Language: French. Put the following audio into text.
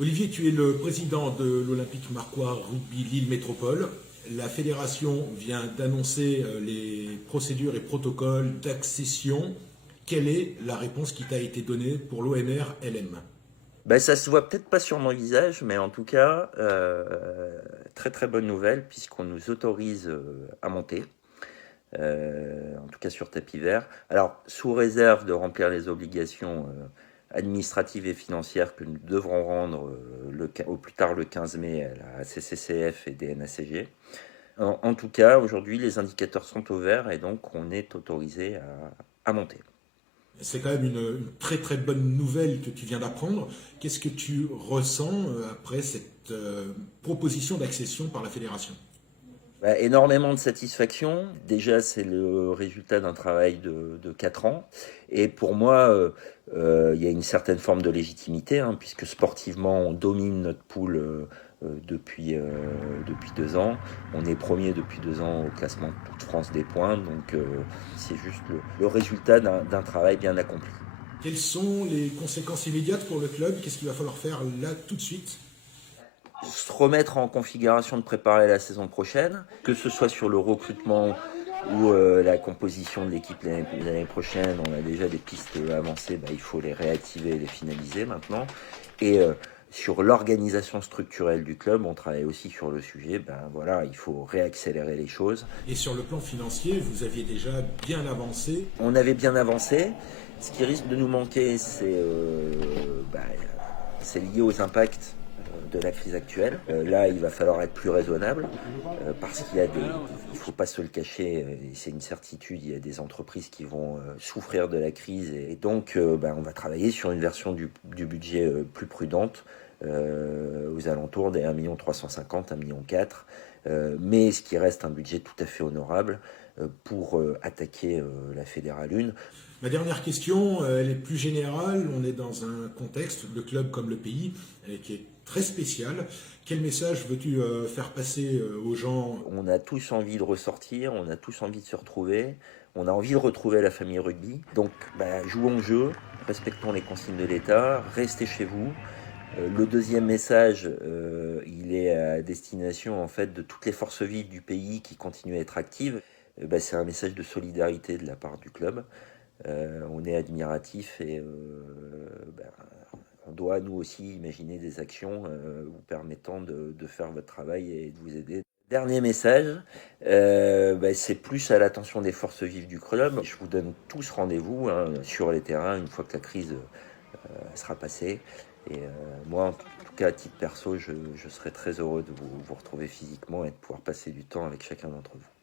Olivier, tu es le président de l'Olympique Marcois Rugby Lille Métropole. La fédération vient d'annoncer les procédures et protocoles d'accession. Quelle est la réponse qui t'a été donnée pour l'OMR LM? Ben, ça se voit peut-être pas sur mon visage, mais en tout cas, très très bonne nouvelle puisqu'on nous autorise à monter, en tout cas sur tapis vert. Alors, sous réserve de remplir les obligations administratives et financières que nous devrons rendre au plus tard le 15 mai à la CCCF et DNACG. En tout cas, aujourd'hui, les indicateurs sont au vert et donc on est autorisé à monter. C'est quand même une très très bonne nouvelle que tu viens d'apprendre. Qu'est-ce que tu ressens après cette proposition d'accession par la fédération? Bah, énormément de satisfaction. Déjà, c'est le résultat d'un travail de 4 ans. Et pour moi, il y a une certaine forme de légitimité, hein, puisque sportivement, on domine notre poule depuis 2 ans. On est premier depuis 2 ans au classement de France des points. Donc, c'est juste le résultat d'un travail bien accompli. Quelles sont les conséquences immédiates pour le club? Qu'est-ce qu'il va falloir faire là tout de suite? Se remettre en configuration de préparer la saison prochaine, que ce soit sur le recrutement ou la composition de l'équipe l'année prochaine. On a déjà des pistes avancées, bah, il faut les réactiver et les finaliser maintenant. Et sur l'organisation structurelle du club, on travaille aussi sur le sujet. Ben voilà, il faut réaccélérer les choses. Et sur le plan financier, vous aviez déjà bien avancé. On avait bien avancé. Ce qui risque de nous manquer, c'est lié aux impacts de la crise actuelle. Là, il va falloir être plus raisonnable parce qu'il y a il faut pas se le cacher, c'est une certitude, il y a des entreprises qui vont souffrir de la crise et donc on va travailler sur une version du budget plus prudente aux alentours des 1 350 000, 1,4 million, mais ce qui reste un budget tout à fait honorable pour attaquer la Fédérale 1. Ma dernière question, elle est plus générale. On est dans un contexte, le club comme le pays, qui est très spécial. Quel message veux-tu faire passer aux gens? On a tous envie de ressortir, on a tous envie de se retrouver, on a envie de retrouver la famille rugby. Donc jouons le jeu, respectons les consignes de l'État, restez chez vous. Le deuxième message, il est à destination en fait de toutes les forces vives du pays qui continuent à être actives. C'est un message de solidarité de la part du club. On est admiratif et on doit nous aussi imaginer des actions vous permettant de faire votre travail et de vous aider. Dernier message, c'est plus à l'attention des forces vives du club. Je vous donne tous rendez-vous hein, sur les terrains une fois que la crise sera passée. Et moi, en tout cas, à titre perso, je serai très heureux de vous retrouver physiquement et de pouvoir passer du temps avec chacun d'entre vous.